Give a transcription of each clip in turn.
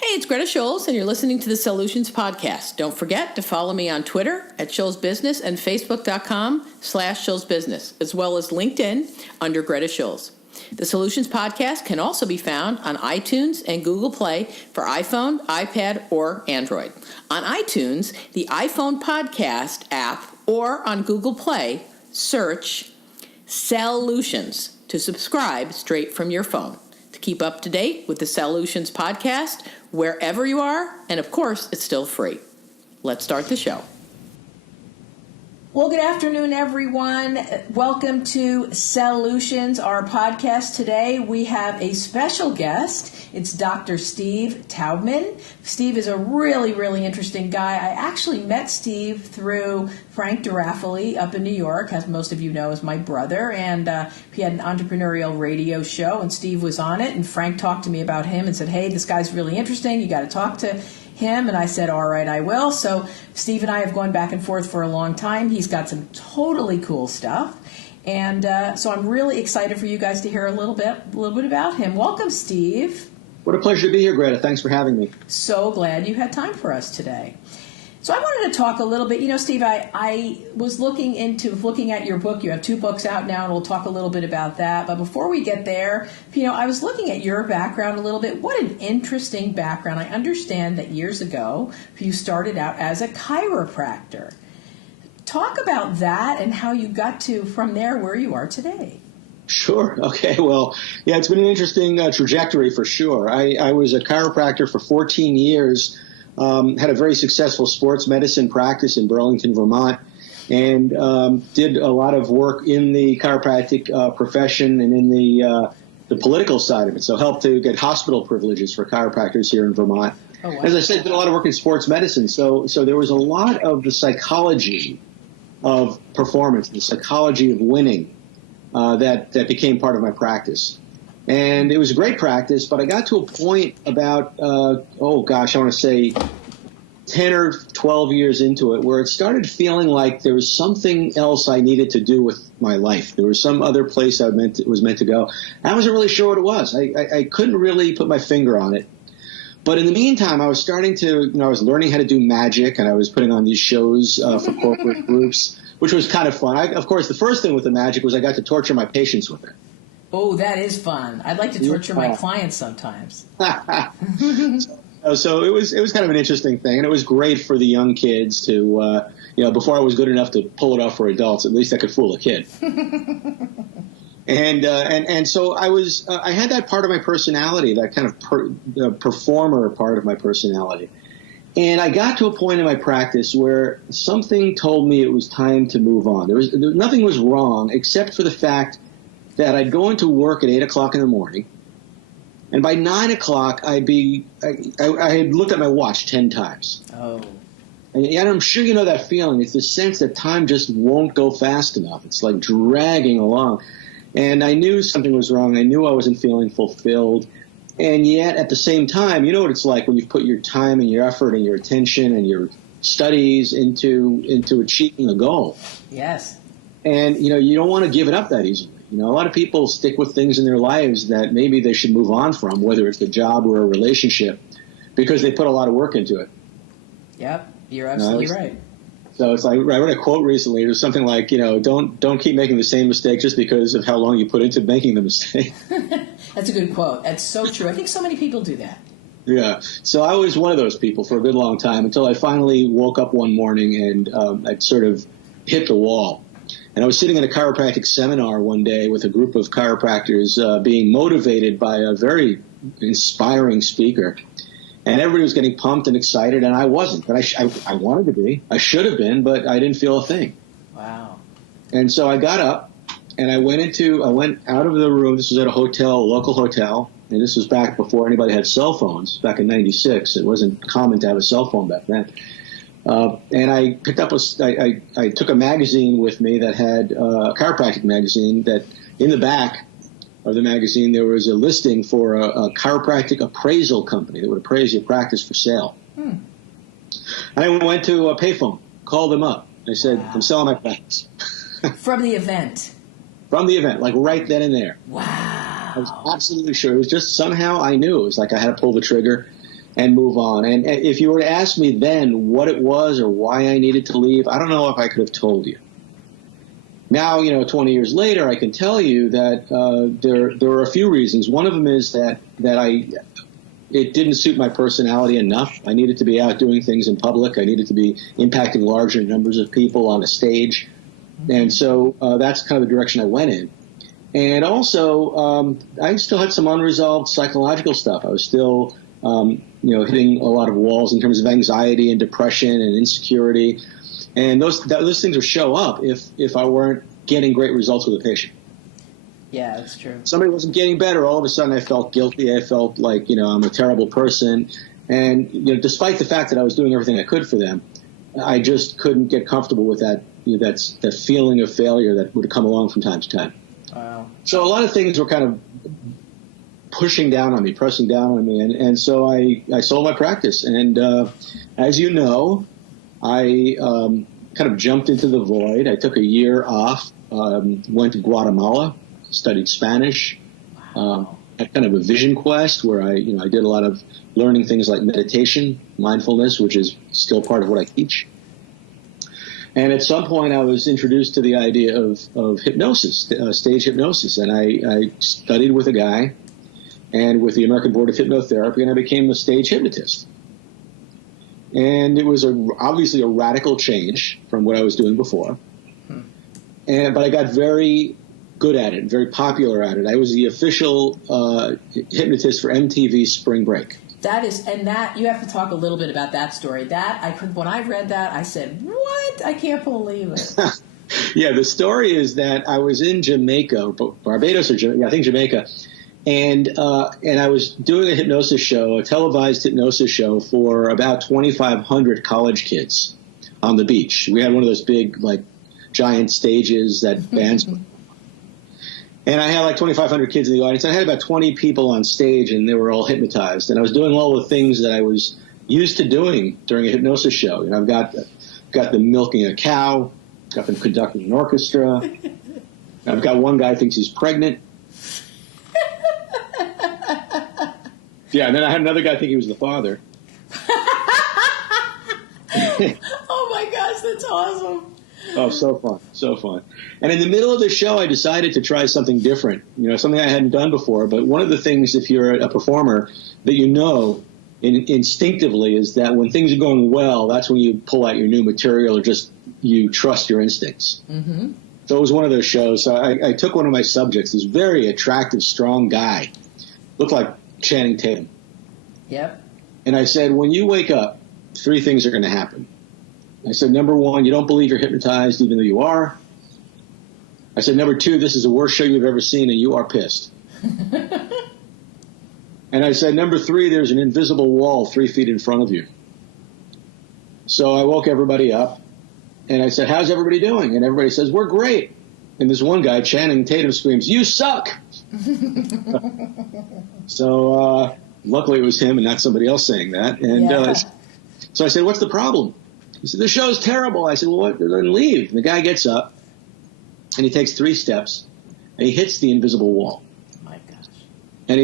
Hey, it's Greta Scholes, and you're listening to the SELLutions podcast. Don't forget to follow me on Twitter at Scholes Business and Facebook.com/Scholes Business, as well as LinkedIn under Greta Scholes. The SELLutions podcast can also be found on iTunes and Google Play for iPhone, iPad, or Android. On iTunes, the iPhone podcast app, or on Google Play, search SELLutions to subscribe straight from your phone. To keep up to date with the SELLutions podcast, wherever you are, and of course, it's still free. Let's start the show. Well, good afternoon, everyone. Welcome to SELLutions, our podcast. Today, we have a special guest. It's Dr. Steve Taubman. Steve is a really, really interesting guy. I actually met Steve through Frank DeRaffoli up in New York, as most of you know, is my brother, and he had an entrepreneurial radio show, and Steve was on it, and Frank talked to me about him and said, hey, this guy's really interesting. You got to talk to him. And I said, all right, I will. So Steve and I have gone back and forth for a long time. He's got some totally cool stuff. And so I'm really excited for you guys to hear a little bit about him. Welcome, Steve. What a pleasure to be here, Greta. Thanks for having me. So glad you had time for us today. So I wanted to talk a little bit. You know, Steve, I was looking at your book. You have 2 books out now, and we'll talk a little bit about that. But before we get there, I was looking at your background a little bit. What an interesting background. I understand that years ago you started out as a chiropractor. Talk about that and how you got to, from there, where you are today. Sure. Okay. Well, yeah, it's been an interesting trajectory for sure. I was a chiropractor for 14 years. Had a very successful sports medicine practice in Burlington, Vermont, and did a lot of work in the chiropractic profession and in the political side of it. So helped to get hospital privileges for chiropractors here in Vermont. Oh, wow. As I said, did a lot of work in sports medicine. So there was a lot of the psychology of performance, the psychology of winning that became part of my practice. And it was a great practice, but I got to a point about, I want to say 10 or 12 years into it, where it started feeling like there was something else I needed to do with my life. There was some other place I was meant to go. I wasn't really sure what it was. I couldn't really put my finger on it. But in the meantime, I was starting to, I was learning how to do magic, and I was putting on these shows for corporate groups, which was kind of fun. Of course, the first thing with the magic was I got to torture my patients with it. Oh, that is fun. I'd like to torture my clients sometimes. So it was kind of an interesting thing, and it was great for the young kids to, before I was good enough to pull it off for adults, at least I could fool a kid. And so I had that part of my personality, that kind of performer part of my personality. And I got to a point in my practice where something told me it was time to move on. Nothing was wrong except for the fact that I'd go into work at 8 o'clock in the morning, and by 9 o'clock I had looked at my watch 10 times. Oh. And I'm sure you know that feeling. It's the sense that time just won't go fast enough. It's like dragging along. And I knew something was wrong. I knew I wasn't feeling fulfilled. And yet at the same time, you know what it's like when you've put your time and your effort and your attention and your studies into achieving a goal. Yes. And, you don't want to give it up that easily. A lot of people stick with things in their lives that maybe they should move on from, whether it's a job or a relationship, because they put a lot of work into it. Yep, you're absolutely right. So it's like, I read a quote recently. It was something like, don't keep making the same mistake just because of how long you put into making the mistake. That's a good quote. That's so true. I think so many people do that. Yeah. So I was one of those people for a good long time until I finally woke up one morning and I'd sort of hit the wall. And I was sitting in a chiropractic seminar one day with a group of chiropractors being motivated by a very inspiring speaker. And everybody was getting pumped and excited, and I wasn't. But I wanted to be. I should have been, but I didn't feel a thing. Wow. And so I got up, and I went out of the room. This was at a local hotel. And this was back before anybody had cell phones, back in '96. It wasn't common to have a cell phone back then. And I picked up I took a magazine with me that had a chiropractic magazine that in the back of the magazine there was a listing for a chiropractic appraisal company that would appraise your practice for sale. And I went to a payphone, called them up. I said, wow. I'm selling my practice. From the event? From the event, like right then and there. Wow. I was absolutely sure. It was just somehow I knew. It was like I had to pull the trigger. and move on. And if you were to ask me then what it was or why I needed to leave, I don't know if I could have told you. Now, 20 years later, I can tell you that there were a few reasons. One of them is that it didn't suit my personality enough. I needed to be out doing things in public. I needed to be impacting larger numbers of people on a stage. And so that's kind of the direction I went in. And also, I still had some unresolved psychological stuff. I was still, hitting a lot of walls in terms of anxiety and depression and insecurity. And those things would show up if I weren't getting great results with a patient. Yeah, that's true. Somebody wasn't getting better. All of a sudden, I felt guilty. I felt like, I'm a terrible person. And, despite the fact that I was doing everything I could for them, I just couldn't get comfortable with that, that feeling of failure that would come along from time to time. Wow. So a lot of things were kind of pressing down on me. And so I sold my practice. And as you know, I kind of jumped into the void. I took a year off, went to Guatemala, studied Spanish, had kind of a vision quest where I did a lot of learning things like meditation, mindfulness, which is still part of what I teach. And at some point, I was introduced to the idea of hypnosis, stage hypnosis. And I studied with a guy and with the American Board of Hypnotherapy, and I became a stage hypnotist. And it was obviously a radical change from what I was doing before. But I got very good at it, very popular at it. I was the official hypnotist for MTV Spring Break. You have to talk a little bit about that story. When I read that, I said, what? I can't believe it. Yeah, the story is that I was in Jamaica, Barbados or Jamaica, I think Jamaica, and I was doing a hypnosis show, a televised hypnosis show for about 2,500 college kids on the beach. We had one of those big, giant stages that bands And I had like 2,500 kids in the audience. I had about 20 people on stage, and they were all hypnotized. And I was doing all the things that I was used to doing during a hypnosis show. I've got them milking a cow, got them conducting an orchestra. I've got one guy who thinks he's pregnant. Yeah, and then I had another guy think he was the father. Oh my gosh, that's awesome. Oh, so fun, so fun. And in the middle of the show, I decided to try something different, something I hadn't done before. But one of the things, if you're a performer, that instinctively is that when things are going well, that's when you pull out your new material or just you trust your instincts. Mm-hmm. So it was one of those shows. So I took one of my subjects, this very attractive, strong guy, looked like Channing Tatum. Yep. And I said, when you wake up, 3 things are going to happen. I said, number 1, you don't believe you're hypnotized even though you are. I said, number 2, this is the worst show you've ever seen and you are pissed. And I said, number 3, there's an invisible wall 3 feet in front of you. So I woke everybody up and I said, how's everybody doing? And everybody says, we're great. And this one guy, Channing Tatum, screams, you suck. So luckily it was him and not somebody else saying that. And so I said, what's the problem? He said, the show's terrible. I said, well, what? Then leave. And the guy gets up, and he takes 3 steps, and he hits the invisible wall. My gosh. And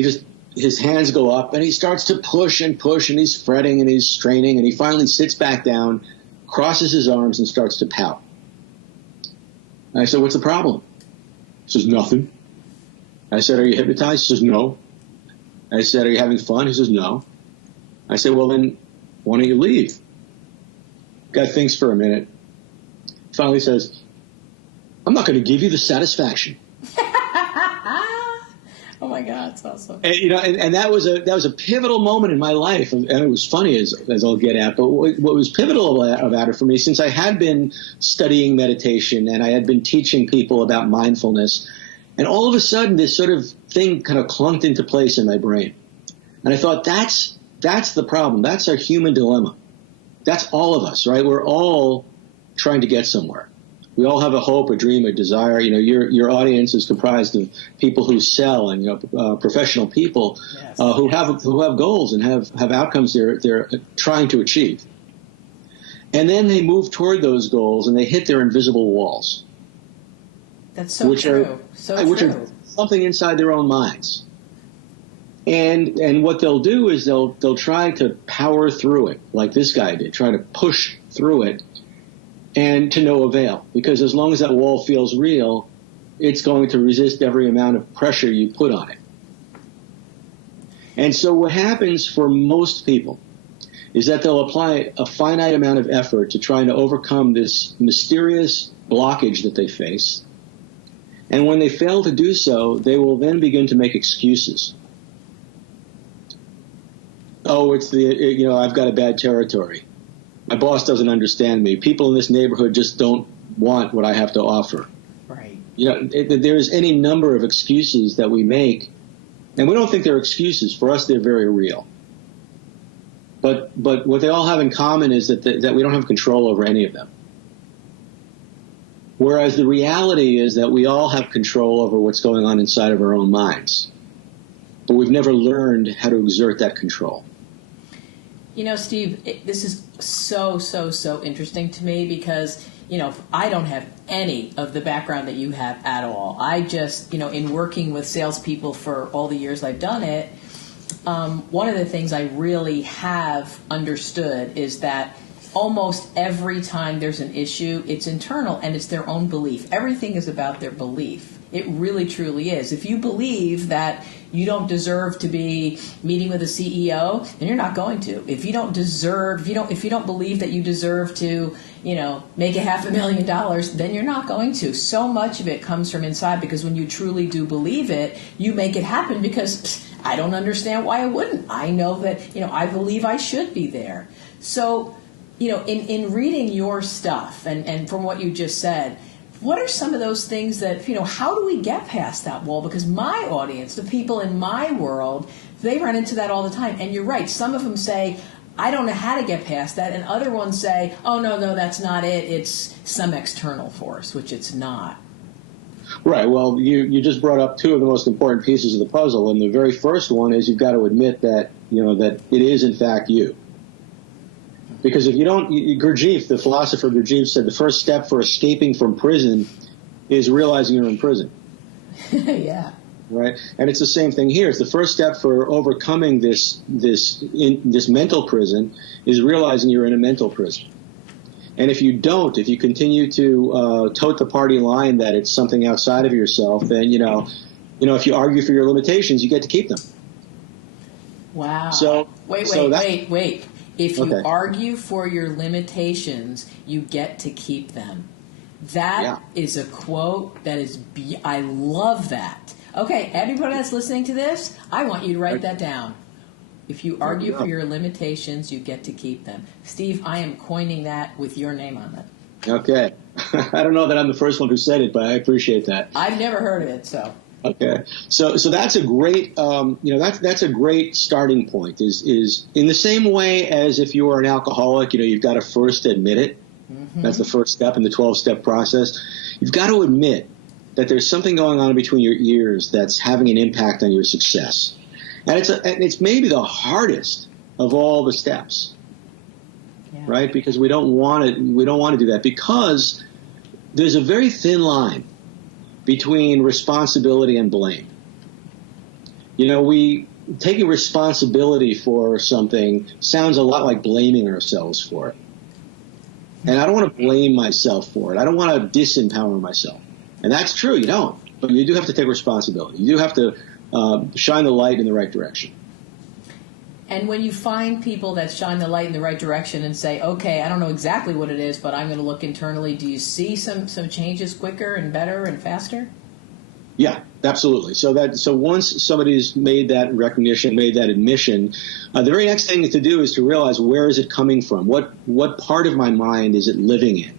his hands go up, and he starts to push, and he's fretting, and he's straining, and he finally sits back down, crosses his arms, and starts to pout. And I said, what's the problem? He says, nothing. I said, are you hypnotized? He says, no. I said, are you having fun? He says, no. I said, well, then why don't you leave? Guy thinks for a minute. Finally says, I'm not going to give you the satisfaction. Oh my God, it's awesome. And that was a pivotal moment in my life, and it was funny as I'll get at. But what was pivotal about it for me, since I had been studying meditation and I had been teaching people about mindfulness, and all of a sudden this sort of thing kind of clunked into place in my brain, and I thought that's the problem. That's our human dilemma. That's all of us, right? We're all trying to get somewhere. We all have a hope, a dream, a desire. Your audience is comprised of people who sell and professional people who have goals and have outcomes they're trying to achieve. And then they move toward those goals and they hit their invisible walls. That's so true. Which are something inside their own minds. And what they'll do is they'll try to power through it, like this guy did, try to push through it, and to no avail. Because as long as that wall feels real, it's going to resist every amount of pressure you put on it. And so what happens for most people is that they'll apply a finite amount of effort to trying to overcome this mysterious blockage that they face. And when they fail to do so, they will then begin to make excuses. Oh, I've got a bad territory. My boss doesn't understand me. People in this neighborhood just don't want what I have to offer. Right. There's any number of excuses that we make, and we don't think they're excuses. For us, they're very real. But what they all have in common is that we don't have control over any of them. Whereas the reality is that we all have control over what's going on inside of our own minds. But we've never learned how to exert that control. Steve, this is so interesting to me because, I don't have any of the background that you have at all. I just, in working with salespeople for all the years I've done it, one of the things I really have understood is that almost every time there's an issue, it's internal and it's their own belief. Everything is about their belief. It really, truly is. If you believe that you don't deserve to be meeting with a CEO, then you're not going to. If you don't believe that you deserve to, make $500,000, then you're not going to. So much of it comes from inside because when you truly do believe it, you make it happen because I don't understand why I wouldn't. I know that, I believe I should be there. So, in reading your stuff and from what you just said, what are some of those things that, how do we get past that wall? Because my audience, the people in my world, they run into that all the time. And you're right. Some of them say, I don't know how to get past that. And other ones say, oh, no, that's not it. It's some external force, which it's not. Right. Well, you just brought up two of the most important pieces of the puzzle. And the very first one is you've got to admit that, that it is, in fact, you. Because if you don't, Gurdjieff, the philosopher Gurdjieff said the first step for escaping from prison is realizing you're in prison. Yeah. Right? And it's the same thing here. It's the first step for overcoming this mental prison is realizing you're in a mental prison. And if you continue to tote the party line that it's something outside of yourself, then, if you argue for your limitations, you get to keep them. Wow. So wait. If you Okay. argue for your limitations, you get to keep them. That is a quote that is, I love that. Okay, everybody that's listening to this, I want you to write that down. If you argue for your limitations, you get to keep them. Steve, I am coining that with your name on it. Okay. I don't know that I'm the first one who said it, but I appreciate that. I've never heard of it, so. Okay, so that's a great, that's a great starting point. Is in the same way as if you are an alcoholic, you've got to first admit it. Mm-hmm. That's the first step in the 12-step process. You've got to admit that there's something going on between your ears that's having an impact on your success, and it's maybe the hardest of all the steps, right? Because we don't want to do that because there's a very thin line between responsibility and blame. Taking responsibility for something sounds a lot like blaming ourselves for it. And I don't want to blame myself for it. I don't want to disempower myself. And that's true, you don't. But you do have to take responsibility. You do have to shine the light in the right direction. And when you find people that shine the light in the right direction and say, okay, I don't know exactly what it is, but I'm going to look internally, do you see some changes quicker and better and faster? Yeah, absolutely. So once somebody's made that recognition, made that admission, the very next thing to do is to realize, where is it coming from? What part of my mind is it living in?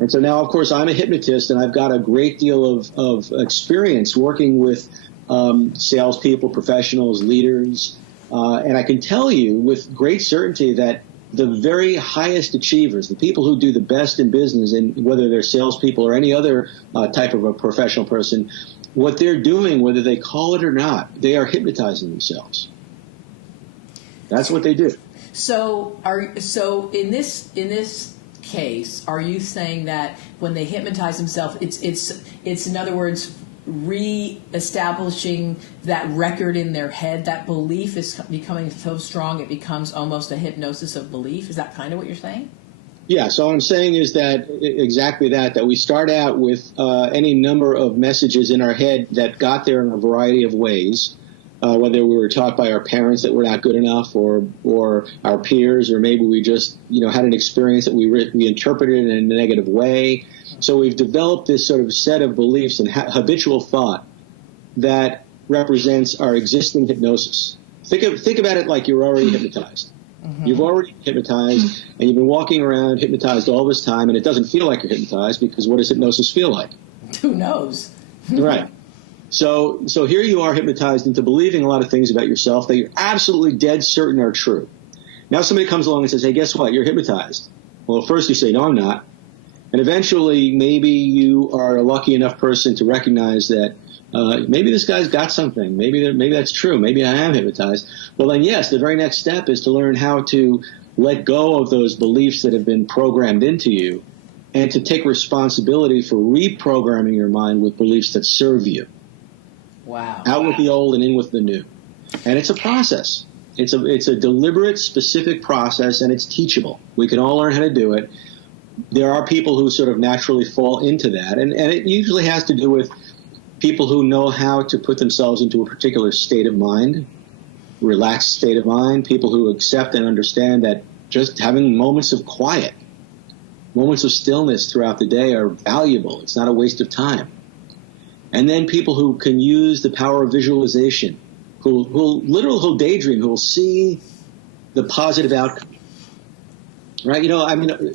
And so now, of course, I'm a hypnotist, and I've got a great deal of experience working with salespeople, professionals, leaders. And I can tell you with great certainty that the very highest achievers, the people who do the best in business, and whether they're salespeople or any other type of a professional person, what they're doing, whether they call it or not, they are hypnotizing themselves. That's what they do. So in this case, are you saying that when they hypnotize themselves, it's in other words, re-establishing that record in their head, that belief is becoming so strong it becomes almost a hypnosis of belief. Is that kind of what you're saying? Yeah, so what I'm saying is that exactly that we start out with any number of messages in our head that got there in a variety of ways, whether we were taught by our parents that we're not good enough, or our peers, or maybe we just had an experience that we interpreted in a negative way. So we've developed this sort of set of beliefs and habitual thought that represents our existing hypnosis. Think about it like you're already hypnotized. Mm-hmm. You've already hypnotized, and you've been walking around hypnotized all this time, and it doesn't feel like you're hypnotized, because what does hypnosis feel like? Who knows? Right. So here you are, hypnotized into believing a lot of things about yourself that you're absolutely dead certain are true. Now somebody comes along and says, hey, guess what? You're hypnotized. Well, first you say, no, I'm not. And eventually maybe you are a lucky enough person to recognize that maybe this guy's got something. Maybe that's true. Maybe I am hypnotized. Well, then, yes, the very next step is to learn how to let go of those beliefs that have been programmed into you, and to take responsibility for reprogramming your mind with beliefs that serve you. Wow. Out with the old and in with the new. And it's a process. It's a deliberate, specific process, and it's teachable. We can all learn how to do it. There are people who sort of naturally fall into that, and it usually has to do with people who know how to put themselves into a particular state of mind, relaxed state of mind, people who accept and understand that just having moments of quiet, moments of stillness throughout the day are valuable. It's not a waste of time. And then people who can use the power of visualization, who'll daydream, who will see the positive outcome. Right?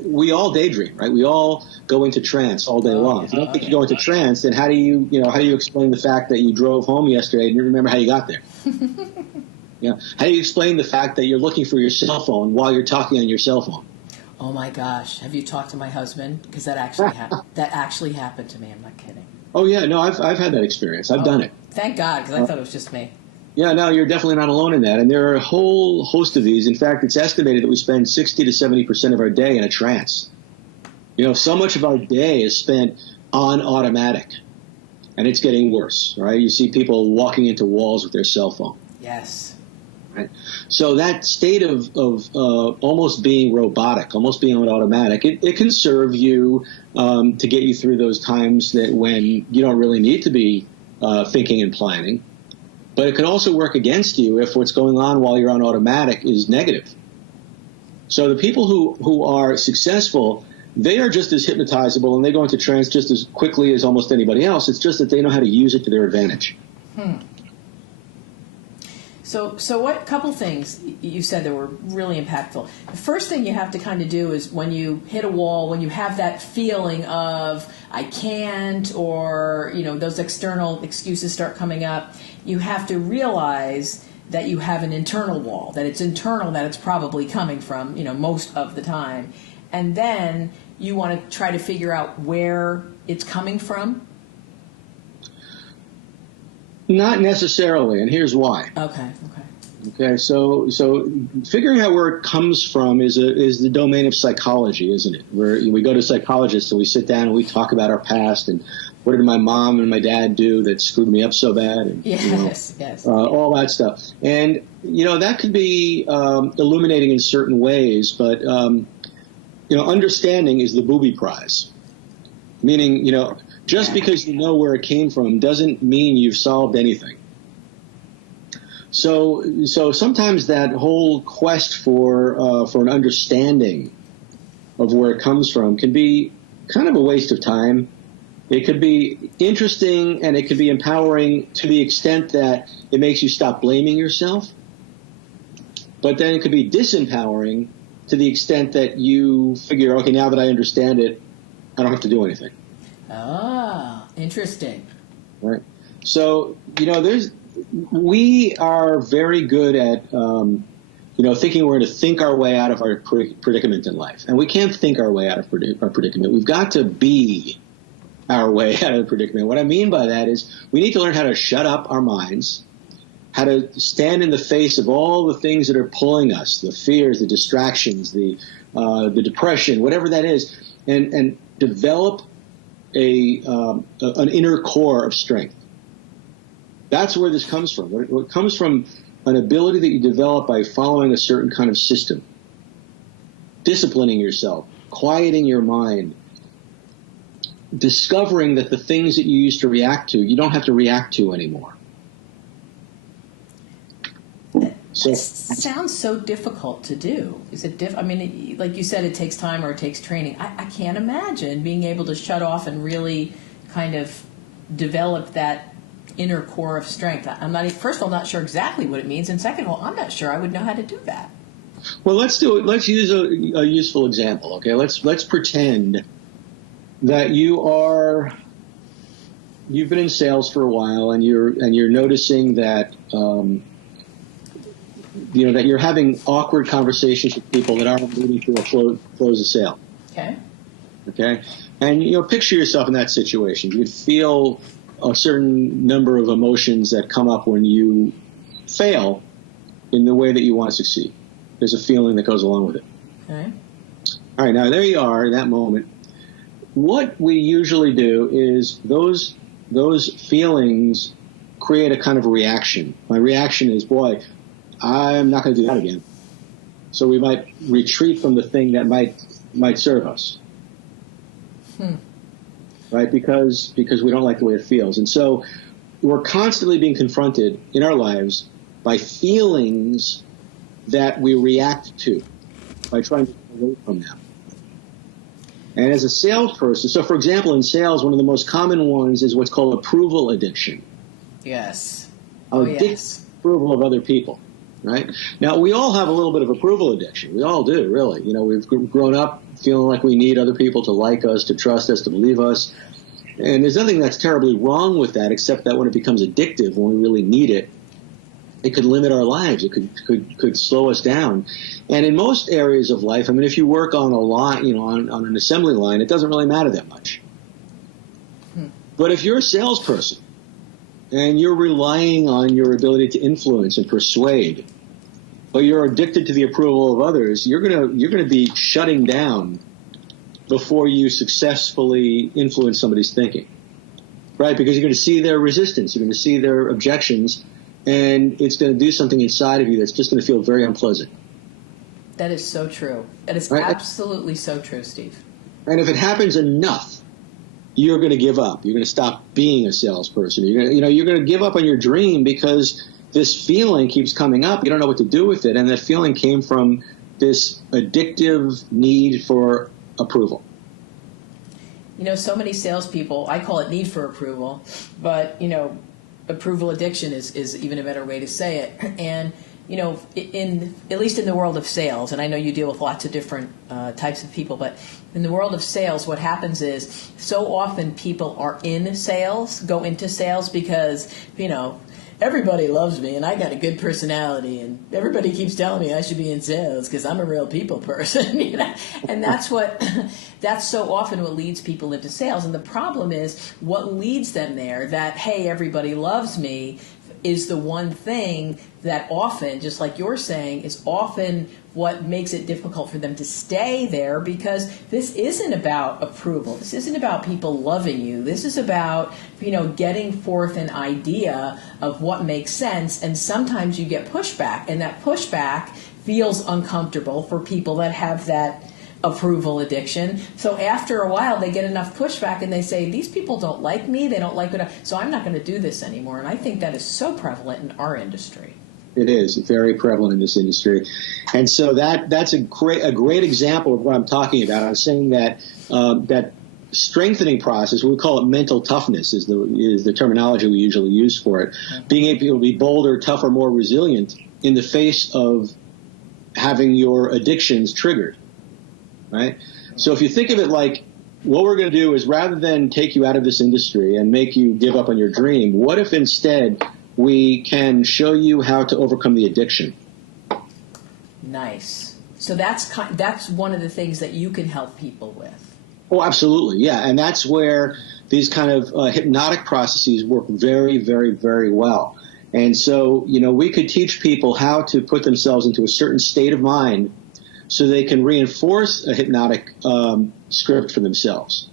We all daydream, right? We all go into trance all day long. If you don't think you go into trance, then how do you explain the fact that you drove home yesterday and you remember how you got there? How do you explain the fact that you're looking for your cell phone while you're talking on your cell phone? Oh my gosh! Have you talked to my husband? Because that actually happened to me. I'm not kidding. Oh yeah, no, I've had that experience. I've done it. Thank God, because I thought it was just me. Yeah, no, you're definitely not alone in that. And there are a whole host of these. In fact, it's estimated that we spend 60 to 70% of our day in a trance. So much of our day is spent on automatic, and it's getting worse, right? You see people walking into walls with their cell phone. Yes. Right? So that state of almost being robotic, almost being on automatic, it can serve you to get you through those times that when you don't really need to be thinking and planning. But it can also work against you if what's going on while you're on automatic is negative. So the people who are successful, they are just as hypnotizable, and they go into trance just as quickly as almost anybody else. It's just that they know how to use it to their advantage. So what couple things you said that were really impactful. The first thing you have to kind of do is when you hit a wall, when you have that feeling of I can't, or those external excuses start coming up, you have to realize that you have an internal wall, that it's internal, that it's probably coming from, most of the time. And then you want to try to figure out where it's coming from. Not necessarily, and here's why. Okay. So figuring out where it comes from is the domain of psychology, isn't it? Where we go to psychologists and we sit down and we talk about our past and what did my mom and my dad do that screwed me up so bad, and yes, all that stuff. And that could be illuminating in certain ways, but understanding is the booby prize. Meaning, just because you know where it came from doesn't mean you've solved anything. So sometimes that whole quest for an understanding of where it comes from can be kind of a waste of time. It could be interesting and it could be empowering to the extent that it makes you stop blaming yourself. But then it could be disempowering to the extent that you figure, okay, now that I understand it, I don't have to do anything. Ah, interesting. Right. So, we are very good at, thinking we're going to think our way out of our predicament in life. And we can't think our way out of our predicament. We've got to be our way out of the predicament. What I mean by that is we need to learn how to shut up our minds, how to stand in the face of all the things that are pulling us, the fears, the distractions, the depression, whatever that is, and develop an inner core of strength. That's where this comes from. It comes from an ability that you develop by following a certain kind of system, disciplining yourself, quieting your mind, discovering that the things that you used to react to, you don't have to react to anymore. So it sounds so difficult to do. Is it I mean, like you said, it takes time or it takes training. I can't imagine being able to shut off and really kind of develop that inner core of strength. I'm not, first of all, not sure exactly what it means, and second of all, I'm not sure I would know how to do that. Well, let's do it. Let's use a useful example. Okay, let's pretend that you've been in sales for a while, and you're noticing that that you're having awkward conversations with people that aren't leading to close a sale. Okay, and picture yourself in that situation. You'd feel a certain number of emotions that come up when you fail in the way that you want to succeed. There's a feeling that goes along with it. Okay. All right, now there you are in that moment. What we usually do is those feelings create a kind of reaction. My reaction is, boy, I'm not going to do that again. So we might retreat from the thing that might serve us. Right? Because we don't like the way it feels. And so we're constantly being confronted in our lives by feelings that we react to by trying to get away from them. And as a salesperson, so for example, in sales, one of the most common ones is what's called approval addiction. Yes. Yes. Approval of other people, right? Now, we all have a little bit of approval addiction. We all do, really. We've grown up feeling like we need other people to like us, to trust us, to believe us. And there's nothing that's terribly wrong with that, except that when it becomes addictive, when we really need it, it could limit our lives. It could slow us down. And in most areas of life, I mean, if you work on a line, on an assembly line, it doesn't really matter that much. But if you're a salesperson and you're relying on your ability to influence and persuade, but you're addicted to the approval of others, you're gonna be shutting down before you successfully influence somebody's thinking, right? Because you're going to see their resistance, you're going to see their objections, and it's going to do something inside of you that's just going to feel very unpleasant. That is so true. That is right? Absolutely so true, Steve. And if it happens enough, you're going to give up. You're going to stop being a salesperson. You're going to give up on your dream because this feeling keeps coming up. You don't know what to do with it, and that feeling came from this addictive need for approval. So many salespeople, I call it need for approval, but, approval addiction is even a better way to say it. And, at least in the world of sales, and I know you deal with lots of different types of people, but in the world of sales, what happens is so often people are in sales, go into sales because, everybody loves me and I got a good personality and everybody keeps telling me I should be in sales because I'm a real people person, and that's so often what leads people into sales. And the problem is what leads them there, that, hey, everybody loves me, is the one thing that often, just like you're saying, is often what makes it difficult for them to stay there, because this isn't about approval. This isn't about people loving you. This is about, getting forth an idea of what makes sense, and sometimes you get pushback, and that pushback feels uncomfortable for people that have that approval addiction. So after a while, they get enough pushback and they say, these people don't like me, they don't like so I'm not going to do this anymore. And I think that is so prevalent in our industry. It is very prevalent in this industry. And so that's a great example of what I'm talking about. I'm saying that that strengthening process, we call it mental toughness, is the terminology we usually use for it. Mm-hmm. Being able to be bolder, tougher, more resilient in the face of having your addictions triggered. Right? So if you think of it like, what we're going to do is, rather than take you out of this industry and make you give up on your dream, what if instead we can show you how to overcome the addiction? Nice. So that's one of the things that you can help people with. Oh, absolutely. Yeah. And that's where these kind of hypnotic processes work very, very, very well. And so, we could teach people how to put themselves into a certain state of mind so they can reinforce a hypnotic script for themselves.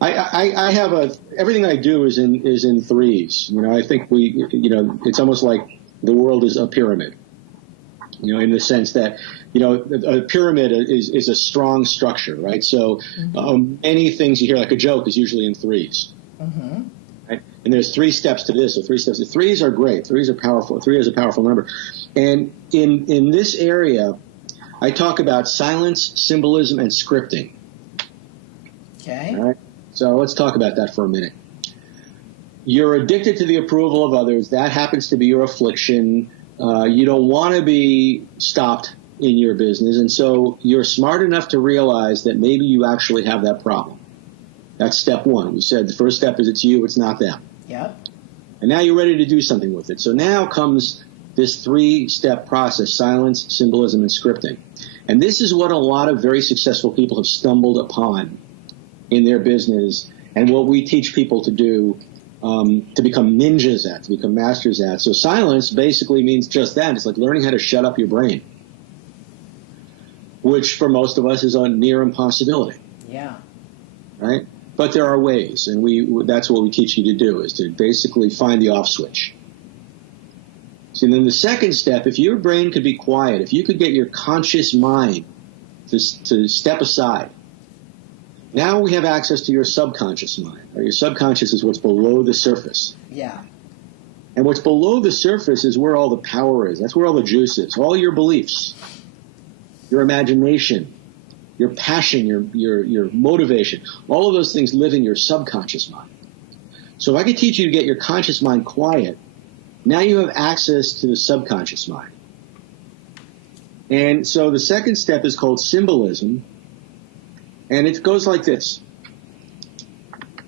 I have everything I do is in threes. I think it's almost like the world is a pyramid. In the sense that, a pyramid is a strong structure, right? So many things you hear, like a joke, is usually in threes. Mm-hmm. Right? And there's 3 steps to this, or 3 steps. The threes are great. Threes are powerful. 3 is a powerful number. And in this area, I talk about silence, symbolism, and scripting. Okay. All right? So let's talk about that for a minute. You're addicted to the approval of others. That happens to be your affliction. You don't want to be stopped in your business, and so you're smart enough to realize that maybe you actually have that problem. That's step 1. We said the first step is it's you, it's not them. Yep. And now you're ready to do something with it. So now comes this 3-step process: silence, symbolism, and scripting. And this is what a lot of very successful people have stumbled upon in their business, and what we teach people to do, to become ninjas at, to become masters at. So silence basically means just that. It's like learning how to shut up your brain, which for most of us is a near impossibility. Yeah. Right? But there are ways, and that's what we teach you to do, is to basically find the off switch. So then the second step, if your brain could be quiet, if you could get your conscious mind to step aside, now we have access to your subconscious mind. Or your subconscious is what's below the surface. Yeah. And what's below the surface is where all the power is. That's where all the juice is. All your beliefs, your imagination, your passion, your motivation, all of those things live in your subconscious mind. So if I could teach you to get your conscious mind quiet, now you have access to the subconscious mind. And so the second step is called symbolism. And it goes like this.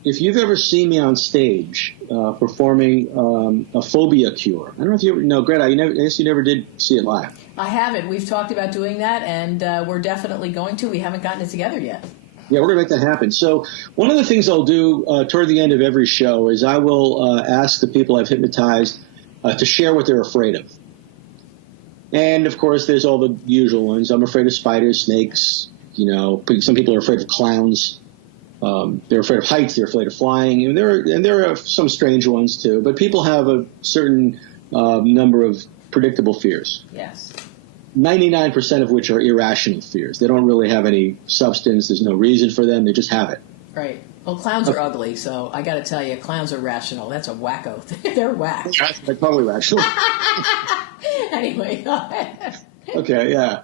If you've ever seen me on stage performing a phobia cure, I don't know if you ever, no, Greta, I guess you never did see it live. I haven't. We've talked about doing that, and we're definitely going to. We haven't gotten it together yet. Yeah, we're going to make that happen. So one of the things I'll do toward the end of every show is I will ask the people I've hypnotized to share what they're afraid of. And, of course, there's all the usual ones. I'm afraid of spiders, snakes. Some people are afraid of clowns. They're afraid of heights. They're afraid of flying. And there are some strange ones, too. But people have a certain number of predictable fears. Yes. 99% of which are irrational fears. They don't really have any substance. There's no reason for them. They just have it. Right. Well, clowns are ugly, so I got to tell you, clowns are rational. That's a wacko. They're whack. They're totally rational. Anyway, go ahead. Okay, yeah.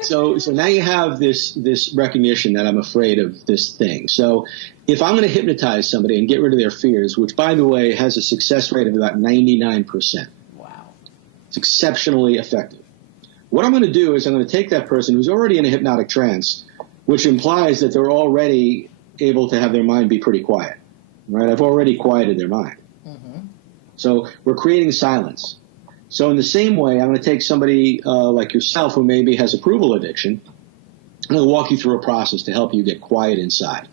So now you have this recognition that I'm afraid of this thing. So if I'm going to hypnotize somebody and get rid of their fears, which, by the way, has a success rate of about 99%. Wow. It's exceptionally effective. What I'm going to do is I'm going to take that person who's already in a hypnotic trance, which implies that they're already able to have their mind be pretty quiet. Right? I've already quieted their mind. Mm-hmm. So we're creating silence. So in the same way, I'm going to take somebody like yourself who maybe has approval addiction. I'm going to walk you through a process to help you get quiet inside.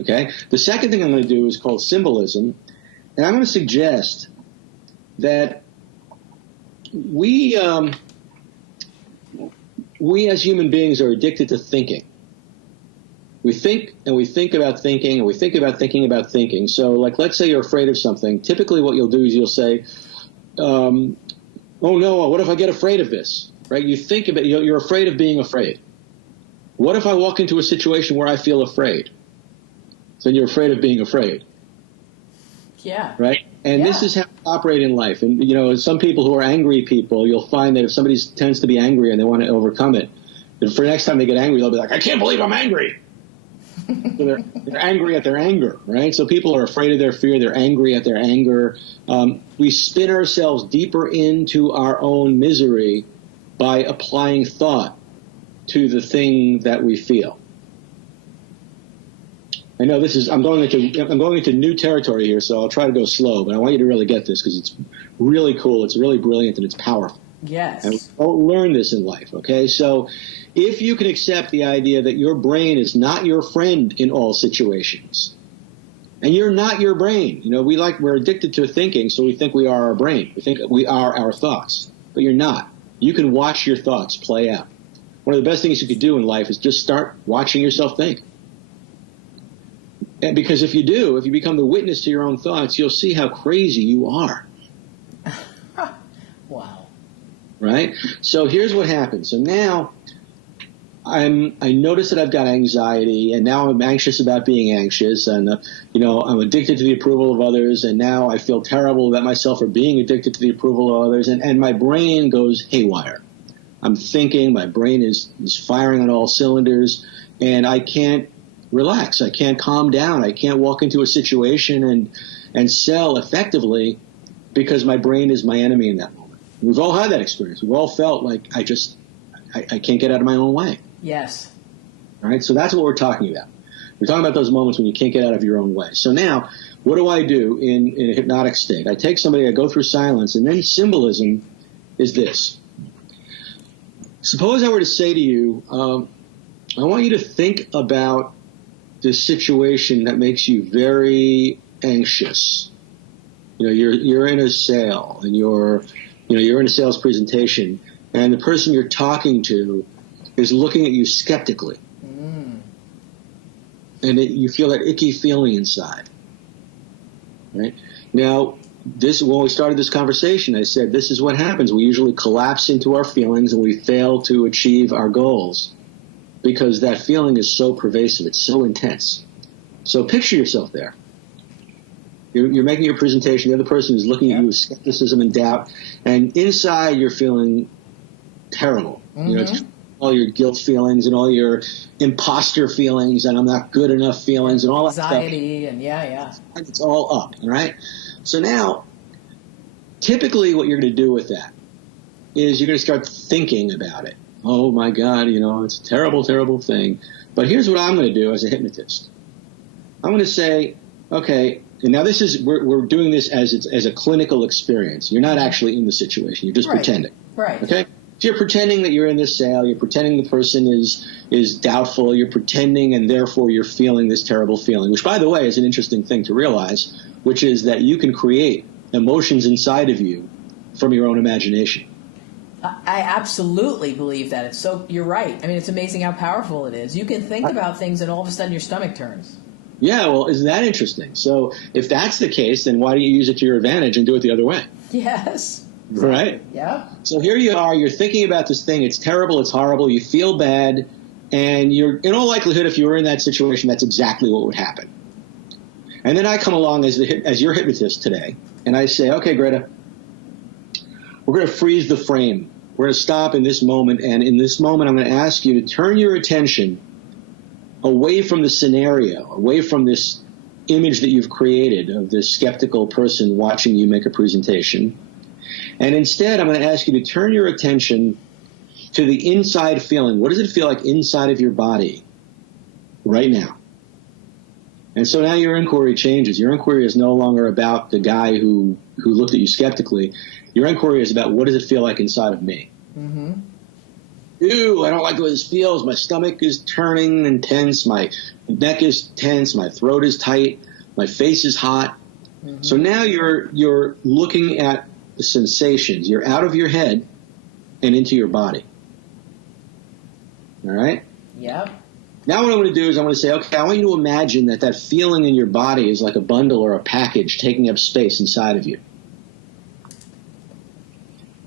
Okay? The second thing I'm going to do is called symbolism. And I'm going to suggest that we as human beings are addicted to thinking. We think and we think about thinking and we think about thinking about thinking. So like let's say you're afraid of something. Typically what you'll do is you'll say, oh no, what if I get afraid of this? Right? You think about it, you're afraid of being afraid. What if I walk into a situation where I feel afraid? So you're afraid of being afraid. Yeah. Right? And this is how we operate in life. And some people who are angry people, you'll find that if somebody tends to be angry and they want to overcome it, then for the next time they get angry, they'll be like, I can't believe I'm angry. So they're angry at their anger, right? So people are afraid of their fear. They're angry at their anger. We spin ourselves deeper into our own misery by applying thought to the thing that we feel. I know I'm going into new territory here, so I'll try to go slow, but I want you to really get this because it's really cool, it's really brilliant, and it's powerful. Yes. And we don't learn this in life, okay? So if you can accept the idea that your brain is not your friend in all situations, and you're not your brain. We're addicted to thinking, so we think we are our brain. We think we are our thoughts, but you're not. You can watch your thoughts play out. One of the best things you could do in life is just start watching yourself think. And because if you do, if you become the witness to your own thoughts, you'll see how crazy you are. Wow. Right? So here's what happens. So now I notice that I've got anxiety, and now I'm anxious about being anxious, and I'm addicted to the approval of others, and now I feel terrible about myself for being addicted to the approval of others, and my brain goes haywire. I'm thinking, my brain is firing on all cylinders, and I can't relax. I can't calm down. I can't walk into a situation and sell effectively because my brain is my enemy in that moment. We've all had that experience. We've all felt like I can't get out of my own way. Yes. All right, so that's what we're talking about. We're talking about those moments when you can't get out of your own way. So now, what do I do in a hypnotic state? I take somebody, I go through silence, and then symbolism is this. Suppose I were to say to you, I want you to think about this situation that makes you very anxious. You're in a sale, and you're in a sales presentation, and the person you're talking to is looking at you skeptically. And you feel that icky feeling inside. Right? Now, when we started this conversation, I said this is what happens. We usually collapse into our feelings and we fail to achieve our goals because that feeling is so pervasive. It's so intense. So picture yourself there. You're making your presentation. The other person is looking at you with skepticism and doubt. And inside you're feeling terrible. It's all your guilt feelings and all your imposter feelings and I'm not good enough feelings and all that stuff. Anxiety and It's all up, all right? So now, typically what you're going to do with that is you're going to start thinking about it. Oh my God, it's a terrible, terrible thing. But here's what I'm going to do as a hypnotist. I'm going to say, okay, and now this is, we're doing this as a clinical experience. You're not actually in the situation. You're just pretending. Right. Okay? So you're pretending that you're in this sale. You're pretending the person is doubtful. You're pretending, and therefore you're feeling this terrible feeling, which, by the way, is an interesting thing to realize, which is that you can create emotions inside of you from your own imagination. I absolutely believe that. You're right. I mean, it's amazing how powerful it is. You can think about things and all of a sudden your stomach turns. Yeah, well, isn't that interesting? So if that's the case, then why don't you use it to your advantage and do it the other way? Yes. Right? Yeah. So here you are, you're thinking about this thing, it's terrible, it's horrible, you feel bad, and you're, in all likelihood, if you were in that situation, that's exactly what would happen. And then I come along as your hypnotist today, and I say, okay, Greta, we're going to freeze the frame. We're going to stop in this moment, and in this moment I'm going to ask you to turn your attention away from the scenario, away from this image that you've created of this skeptical person watching you make a presentation. And instead, I'm going to ask you to turn your attention to the inside feeling. What does it feel like inside of your body right now? And so now your inquiry changes. Your inquiry is no longer about the guy who looked at you skeptically. Your inquiry is about what does it feel like inside of me? Mm-hmm. Ew, I don't like the way this feels. My stomach is turning and tense. My neck is tense. My throat is tight. My face is hot. Mm-hmm. So now you're looking at the sensations. You're out of your head and into your body. All right? Yep. Now what I'm going to do is I'm going to say, okay, I want you to imagine that feeling in your body is like a bundle or a package taking up space inside of you.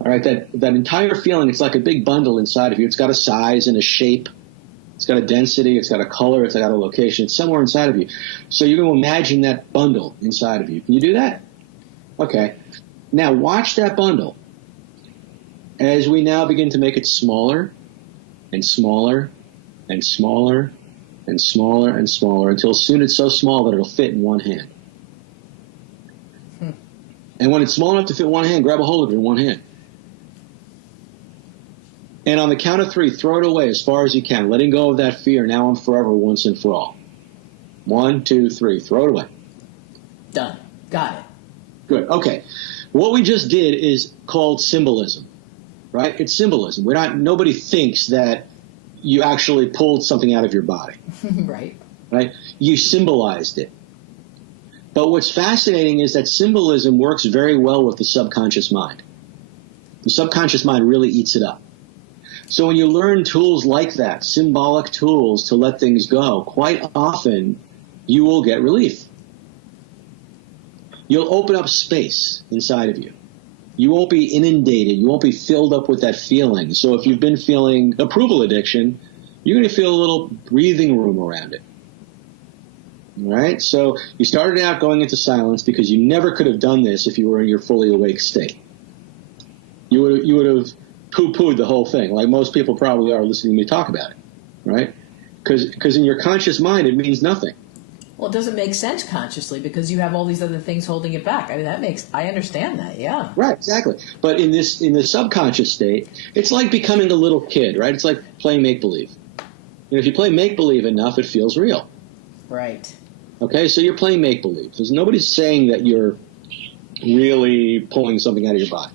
All right, that entire feeling, it's like a big bundle inside of you. It's got a size and a shape. It's got a density. It's got a color. It's got a location. It's somewhere inside of you. So you're going to imagine that bundle inside of you. Can you do that? Okay. Now watch that bundle as we now begin to make it smaller and smaller and smaller and smaller and smaller until soon it's so small that it'll fit in one hand. And when it's small enough to fit in one hand, grab a hold of it in one hand. And on the count of 3, throw it away as far as you can, letting go of that fear now and forever, once and for all. 1, 2, 3, throw it away. Done. Got it. Good. Okay. What we just did is called symbolism, right? It's symbolism. Nobody thinks that you actually pulled something out of your body. Right. Right? You symbolized it. But what's fascinating is that symbolism works very well with the subconscious mind. The subconscious mind really eats it up. So when you learn tools like that, symbolic tools to let things go, quite often you will get relief. You'll open up space inside of you. You won't be inundated. You won't be filled up with that feeling. So if you've been feeling approval addiction, you're going to feel a little breathing room around it. All right? So you started out going into silence because you never could have done this if you were in your fully awake state. You would have poo-pooed the whole thing, like most people probably are listening to me talk about it, right? Because in your conscious mind, it means nothing. Well, it doesn't make sense consciously because you have all these other things holding it back. I mean, I understand that, yeah. Right, exactly. But in the subconscious state, it's like becoming a little kid, right? It's like playing make-believe. And if you play make-believe enough, it feels real. Right. Okay, so you're playing make-believe. Nobody's saying that you're really pulling something out of your body.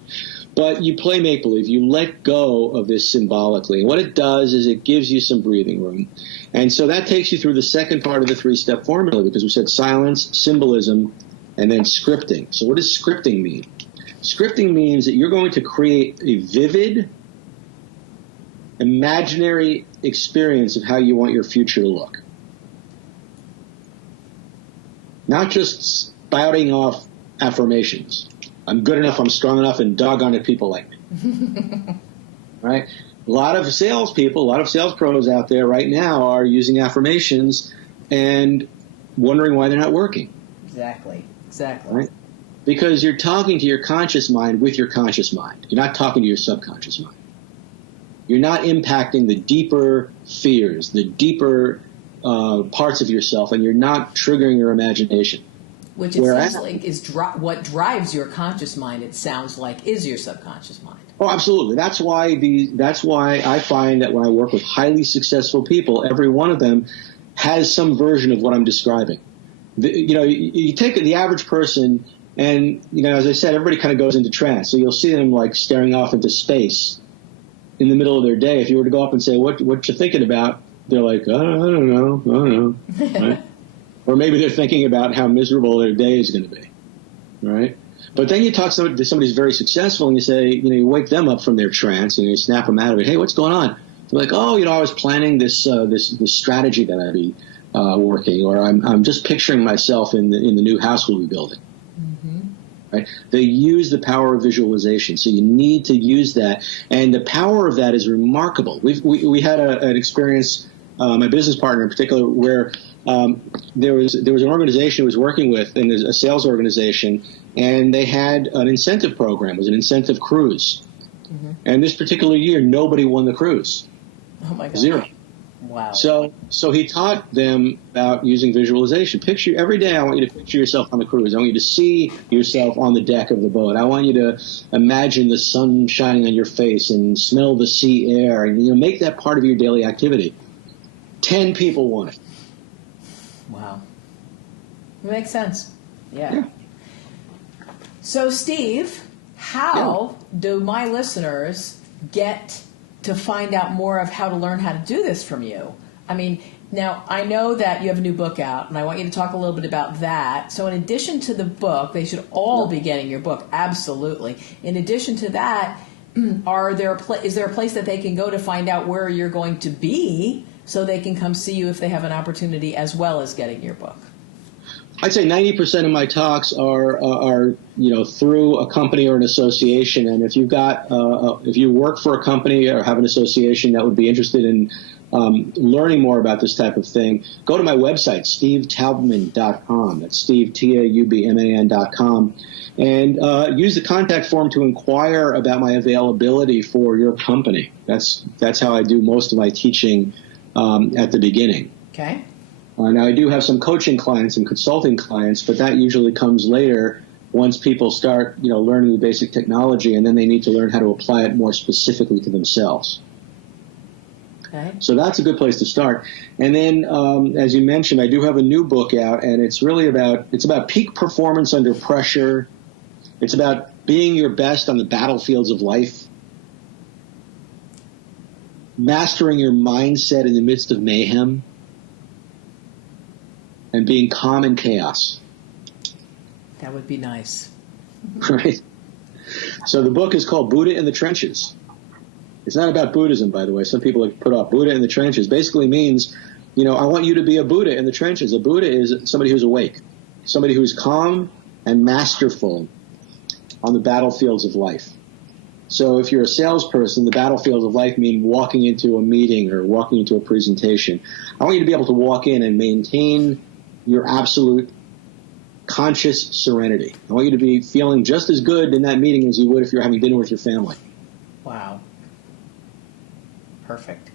But you play make-believe. You let go of this symbolically. And what it does is it gives you some breathing room. And so that takes you through the second part of the three-step formula, because we said silence, symbolism, and then scripting. So what does scripting mean? Scripting means that you're going to create a vivid, imaginary experience of how you want your future to look. Not just spouting off affirmations. I'm good enough, I'm strong enough, and doggone it, people like me. Right? A lot of salespeople, a lot of sales pros out there right now are using affirmations and wondering why they're not working. Exactly. Right? Because you're talking to your conscious mind with your conscious mind. You're not talking to your subconscious mind. You're not impacting the deeper fears, the deeper parts of yourself, and you're not triggering your imagination. Which it sounds like is what drives your conscious mind, it sounds like, is your subconscious mind. Oh, absolutely. That's why I find that when I work with highly successful people, every one of them has some version of what I'm describing. You take the average person, and as I said, everybody kind of goes into trance. So you'll see them like staring off into space in the middle of their day. If you were to go up and say, "What you thinking about?" They're like, I don't know. Right? Or maybe they're thinking about how miserable their day is going to be, right? But then you talk to somebody who's very successful, and you say, you wake them up from their trance, and you snap them out of it. Hey, what's going on? They're like, oh, I was planning this strategy that I'd be working, or I'm just picturing myself in the new house we'll be building. Mm-hmm. Right? They use the power of visualization, so you need to use that, and the power of that is remarkable. We had an experience, my business partner in particular, where there was an organization I was working with, and a sales organization, and they had an incentive program. It was an incentive cruise. Mm-hmm. And this particular year, nobody won the cruise. Oh, my God. 0. Wow. So he taught them about using visualization. Every day I want you to picture yourself on the cruise. I want you to see yourself on the deck of the boat. I want you to imagine the sun shining on your face and smell the sea air, and make that part of your daily activity. 10 people won it. Wow. It makes sense. Yeah. So, Steve, how do my listeners get to find out more of how to learn how to do this from you? I mean, now, I know that you have a new book out, and I want you to talk a little bit about that. So in addition to the book, they should all be getting your book, absolutely. In addition to that, is there a place that they can go to find out where you're going to be so they can come see you if they have an opportunity, as well as getting your book? I'd say 90% of my talks are through a company or an association. And if if you work for a company or have an association that would be interested in learning more about this type of thing, go to my website, stevetaubman.com. That's Steve, Taubman.com. And use the contact form to inquire about my availability for your company. That's how I do most of my teaching at the beginning. Okay. Now, I do have some coaching clients and consulting clients, but that usually comes later once people start, learning the basic technology, and then they need to learn how to apply it more specifically to themselves. Okay. So that's a good place to start. And then, as you mentioned, I do have a new book out, and it's about peak performance under pressure. It's about being your best on the battlefields of life, mastering your mindset in the midst of mayhem, and being calm in chaos. That would be nice. Right. So the book is called Buddha in the Trenches. It's not about Buddhism, by the way. Some people have put off Buddha in the Trenches. Basically means I want you to be a Buddha in the trenches. A Buddha is somebody who's awake, somebody who's calm and masterful on the battlefields of life. So if you're a salesperson, the battlefields of life mean walking into a meeting or walking into a presentation. I want you to be able to walk in and maintain your absolute conscious serenity. I want you to be feeling just as good in that meeting as you would if you're having dinner with your family. Wow. Perfect.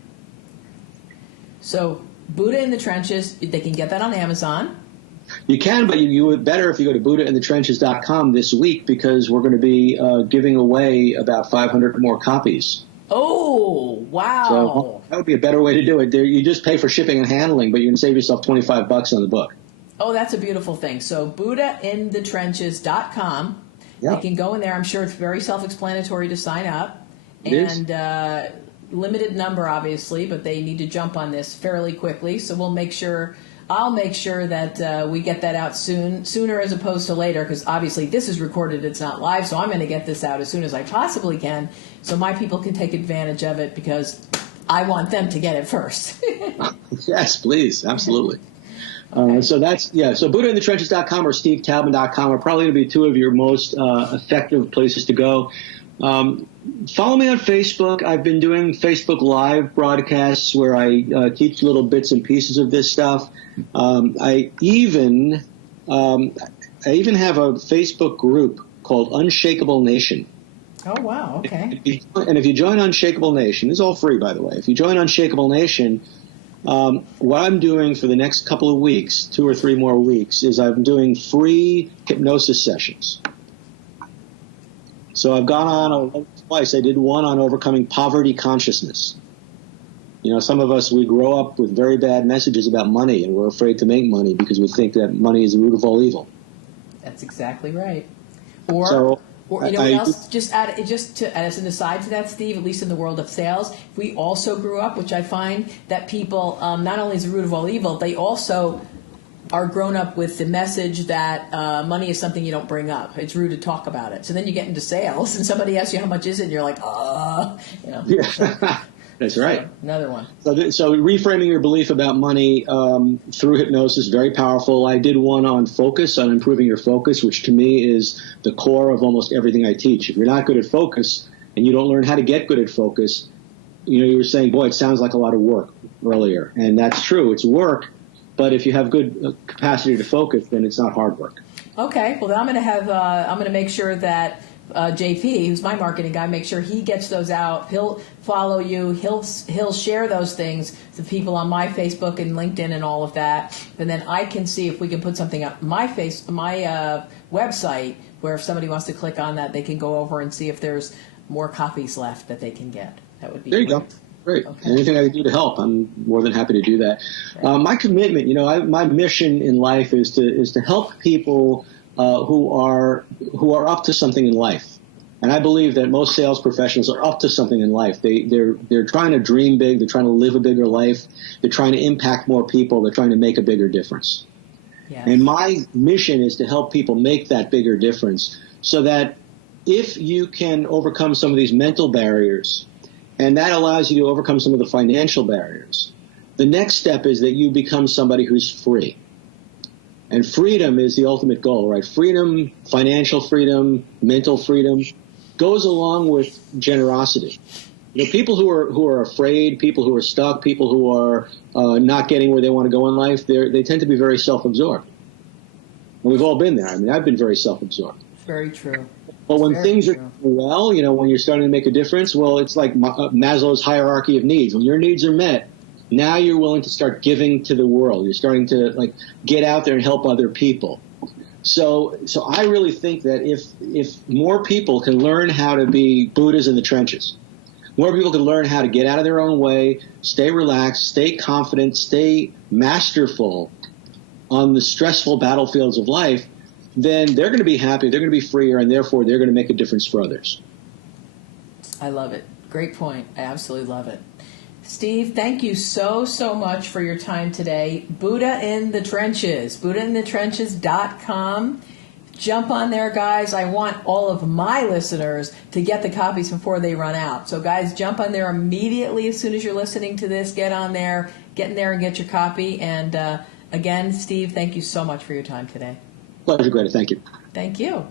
So Buddha in the Trenches, they can get that on Amazon. You can, but you would better if you go to BuddhaInTheTrenches.com this week, because we're going to be giving away about 500 more copies. Oh, wow. So that would be a better way to do it. You just pay for shipping and handling, but you can save yourself $25 on the book. Oh, that's a beautiful thing. So BuddhaInTheTrenches.com. Yep. They can go in there. I'm sure it's very self-explanatory to sign up. It is. Limited number, obviously, but they need to jump on this fairly quickly. So I'll make sure that we get that out sooner as opposed to later, because obviously this is recorded, it's not live, so I'm going to get this out as soon as I possibly can so my people can take advantage of it, because I want them to get it first. Yes, please. Absolutely. Okay. So BuddhaInTheTrenches.com or SteveTaubman.com are probably going to be two of your most effective places to go. Follow me on Facebook. I've been doing Facebook Live broadcasts where I teach little bits and pieces of this stuff. I even have a Facebook group called Unshakable Nation. Oh, wow. Okay. And if you join Unshakable Nation, it's all free, by the way. If you join Unshakable Nation, what I'm doing for the next couple of weeks, 2 or 3 more weeks, is I'm doing free hypnosis sessions. So I've gone on twice. I did one on overcoming poverty consciousness. Some of us, we grow up with very bad messages about money, and we're afraid to make money because we think that money is the root of all evil. That's exactly right. Or you know what else? Just as an aside to that, Steve, at least in the world of sales, we also grew up, which I find that people, not only is the root of all evil, they also are grown up with the message that money is something you don't bring up. It's rude to talk about it. So then you get into sales, and somebody asks you how much is it, and you're like, Yeah. That's right. So, another one. So reframing your belief about money through hypnosis, very powerful. I did one on focus, on improving your focus, which to me is the core of almost everything I teach. If you're not good at focus and you don't learn how to get good at focus, you were saying, boy, it sounds like a lot of work earlier. And that's true. It's work. But if you have good capacity to focus, then it's not hard work. Okay. Well, then I'm going to make sure that JP, who's my marketing guy, make sure he gets those out. He'll follow you. He'll share those things to people on my Facebook and LinkedIn and all of that. And then I can see if we can put something up my website where if somebody wants to click on that, they can go over and see if there's more copies left that they can get. That would be there. You great. go. Great. Okay. Anything I can do to help, I'm more than happy to do that. Okay. My commitment, my mission in life is to help people who are up to something in life. And I believe that most sales professionals are up to something in life. They're trying to dream big. They're trying to live a bigger life. They're trying to impact more people. They're trying to make a bigger difference. Yes. And my mission is to help people make that bigger difference, so that if you can overcome some of these mental barriers, and that allows you to overcome some of the financial barriers, the next step is that you become somebody who's free. And freedom is the ultimate goal, right? Freedom, financial freedom, mental freedom, goes along with generosity. People who are afraid, people who are stuck, people who are not getting where they want to go in life, they tend to be very self-absorbed. And we've all been there. I mean, I've been very self-absorbed. Very true. But when things are going well, when you're starting to make a difference, well, it's like Maslow's hierarchy of needs. When your needs are met, now you're willing to start giving to the world. You're starting to get out there and help other people. So I really think that if more people can learn how to be Buddhas in the trenches, more people can learn how to get out of their own way, stay relaxed, stay confident, stay masterful on the stressful battlefields of life, then they're going to be happy, they're going to be freer, and therefore they're going to make a difference for others. I love it. Great point. I absolutely love it. Steve, thank you so much for your time today. Buddha in the Trenches, BuddhaInTheTrenches.com. Jump on there, guys. I want all of my listeners to get the copies before they run out. So, guys, jump on there immediately as soon as you're listening to this. Get on there, get in there and get your copy. And again, Steve, thank you so much for your time today. Pleasure, Greta. Thank you. Thank you.